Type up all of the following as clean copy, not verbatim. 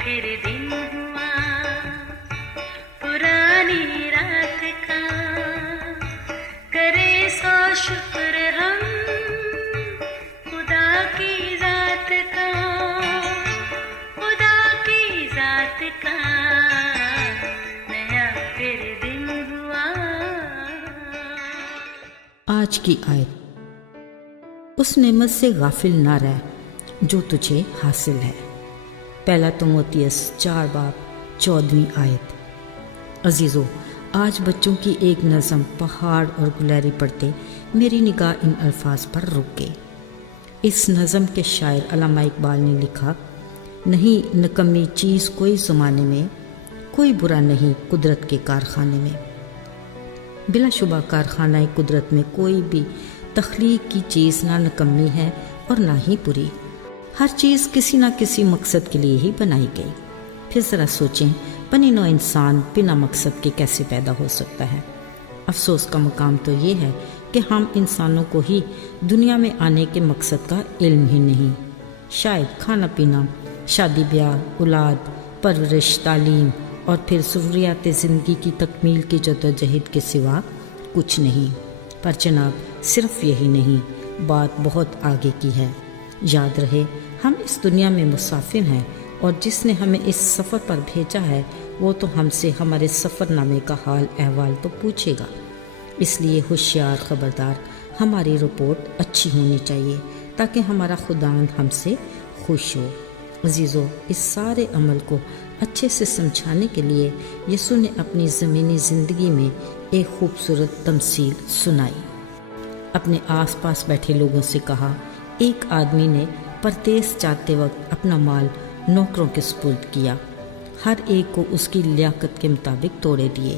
फिर दिन हुआ पुरानी रात का, करे सौ शुक्र हम खुदा की जात का, खुदा की जात का, नया फिर दिन हुआ। आज की आयत, उस नेमत से गाफिल ना रह जो तुझे हासिल है। पहला तिमोथियस 4:14 आयत। अजीज़ों, आज बच्चों की एक नज़म पहाड़ और गुलहरी पढ़ते मेरी निगाह इन अल्फाज पर रुक गई। इस नज़म के शायर अल्लामा इकबाल ने लिखा, नहीं नकम्मी चीज़ कोई ज़माने में, कोई बुरा नहीं कुदरत के कारखाने में। बिलाशुबा कारखाना कुदरत में कोई भी तख्लीक की चीज़ ना नकम्मी है और ना ही बुरी। हर चीज़ किसी न किसी मकसद के लिए ही बनाई गई। फिर ज़रा सोचें, बनी नौ इंसान बिना मकसद के कैसे पैदा हो सकता है। अफसोस का मकाम तो ये है कि हम इंसानों को ही दुनिया में आने के मकसद का इल्म ही नहीं। शायद खाना पीना, शादी ब्याह, औलाद, परवरिश, तालीम और फिर ज़रूरियात ज़िंदगी की तकमील की जद्दोजहद के सिवा कुछ नहीं। पर जनाब, सिर्फ यही नहीं, बात बहुत आगे की है। याद रहे, हम इस दुनिया में मुसाफिर हैं और जिसने हमें इस सफ़र पर भेजा है वो तो हमसे हमारे सफ़रनामे का हाल अहवाल तो पूछेगा। इसलिए होशियार खबरदार, हमारी रिपोर्ट अच्छी होनी चाहिए ताकि हमारा खुदावंद हमसे खुश हो। अजीज़ों, इस सारे अमल को अच्छे से समझाने के लिए यसु ने अपनी ज़मीनी ज़िंदगी में एक खूबसूरत तमसील सुनाई। अपने आसपास बैठे लोगों से कहा, एक आदमी ने परदेस जाते वक्त अपना माल नौकरों के सुपुर्द किया। हर एक को उसकी लियाकत के मुताबिक तोड़े दिए।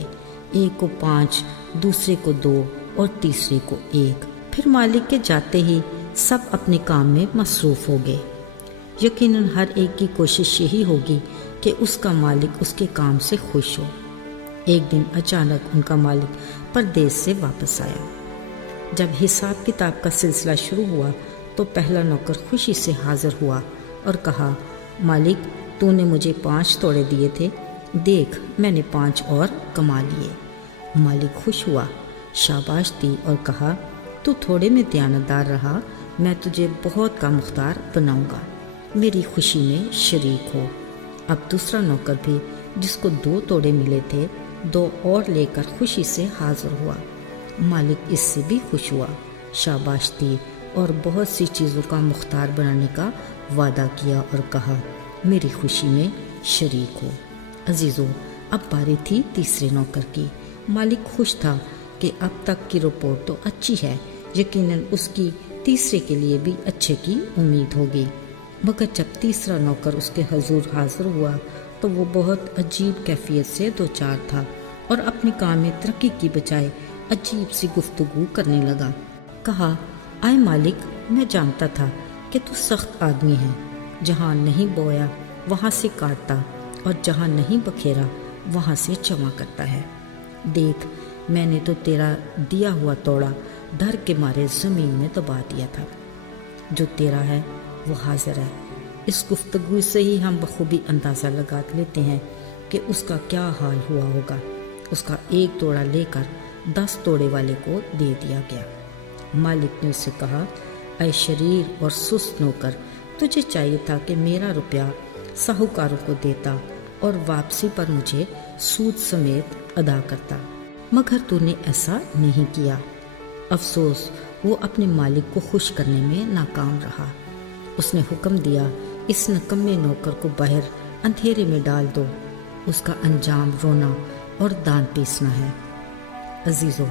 एक को 5, दूसरे को 2 और तीसरे को 1। फिर मालिक के जाते ही सब अपने काम में मसरूफ़ हो गए। यकीनन हर एक की कोशिश यही होगी कि उसका मालिक उसके काम से खुश हो। एक दिन अचानक उनका मालिक परदेस से वापस आया। जब हिसाब किताब का सिलसिला शुरू हुआ तो पहला नौकर खुशी से हाजिर हुआ और कहा, मालिक तूने मुझे 5 तोड़े दिए थे, देख मैंने 5 और कमा लिए। मालिक खुश हुआ, शाबाश दी और कहा, तू थोड़े में दयानतदार रहा, मैं तुझे बहुत का मुख्तार बनाऊंगा, मेरी खुशी में शरीक हो। अब दूसरा नौकर भी, जिसको 2 तोड़े मिले थे, 2 और लेकर खुशी से हाजिर हुआ। मालिक इससे भी खुश हुआ, शाबाश दी और बहुत सी चीज़ों का मुख्तार बनाने का वादा किया और कहा, मेरी खुशी में शरीक हो। अजीज़ों, अब बारी थी तीसरे नौकर की। मालिक खुश था कि अब तक की रिपोर्ट तो अच्छी है, यकीनन उसकी तीसरे के लिए भी अच्छे की उम्मीद होगी। मगर जब तीसरा नौकर उसके हजूर हाजिर हुआ तो वो बहुत अजीब कैफियत से दो चार था और अपने काम में तरक्की की बजाय अजीब सी गुफ्तगू करने लगा। कहा, आए मालिक, मैं जानता था कि तू सख्त आदमी है, जहाँ नहीं बोया वहाँ से काटता और जहाँ नहीं बखेरा वहाँ से जमा करता है। देख, मैंने तो तेरा दिया हुआ तोड़ा डर के मारे ज़मीन में दबा दिया था। जो तेरा है वो हाजिर है। इस गुफ्तगू से ही हम बखूबी अंदाज़ा लगा लेते हैं कि उसका क्या हाल हुआ होगा। उसका 1 तोड़ा लेकर 10 तोड़े वाले को दे दिया गया। मालिक ने उससे कहा, ऐ शरीर और सुस्त नौकर, तुझे चाहिए था कि मेरा रुपया साहूकारों को देता और वापसी पर मुझे सूद समेत अदा करता, मगर तूने ऐसा नहीं किया। अफसोस, वो अपने मालिक को खुश करने में नाकाम रहा। उसने हुक्म दिया, इस नकम्मे नौकर को बाहर अंधेरे में डाल दो, उसका अंजाम रोना और दान पीसना है। अजीज़ों,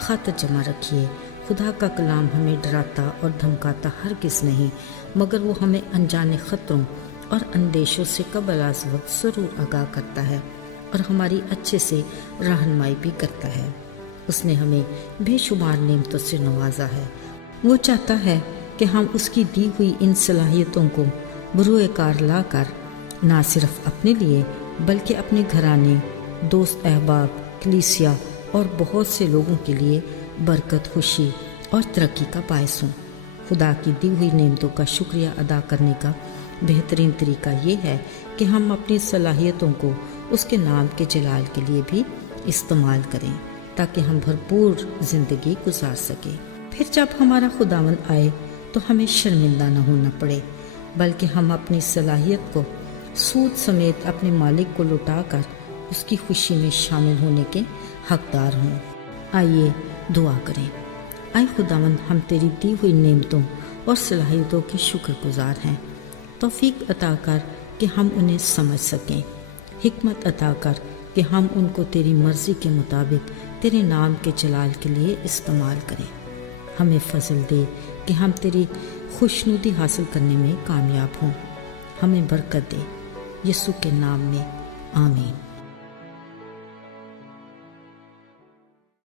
खातर जमा रखिए, खुदा का कलाम हमें डराता और धमकाता हरगिज़ नहीं, मगर वो हमें अनजाने ख़तरों और अंदेशों से कबल आज वक्त ज़रूर आगाह करता है और हमारी अच्छे से रहनुमाई भी करता है। उसने हमें बेशुमार नेमतों से नवाजा है। वो चाहता है कि हम उसकी दी हुई इन सलाहियतों को बरूए कार ला कर ना सिर्फ अपने लिए बल्कि अपने घराने, दोस्त अहबाब, कलीसिया और बहुत से लोगों के लिए बरकत, खुशी और तरक्की का बायस हों। खुदा की दी हुई नेमतों का शुक्रिया अदा करने का बेहतरीन तरीका ये है کہ ہم اپنی صلاحیتوں کو اس کے نام کے جلال کے لیے بھی استعمال کریں تاکہ ہم بھرپور زندگی گزار سکیں۔ پھر جب ہمارا خداوند آئے تو ہمیں شرمندہ نہ ہونا پڑے، بلکہ ہم اپنی صلاحیت کو سود سمیت اپنے مالک کو لوٹا کر اس کی خوشی میں شامل ہونے کے حقدار ہوں۔ آئیے دعا کریں۔ اے خداوند، ہم تیری دی ہوئی نعمتوں اور صلاحیتوں کے شکر گزار ہیں۔ توفیق عطا کر کہ ہم انہیں سمجھ سکیں، حکمت عطا کر کہ ہم ان کو تیری مرضی کے مطابق تیرے نام کے جلال کے لیے استعمال کریں۔ ہمیں فضل دے کہ ہم تیری خوشنودی حاصل کرنے میں کامیاب ہوں۔ ہمیں برکت دے، یسوع کے نام میں، آمین۔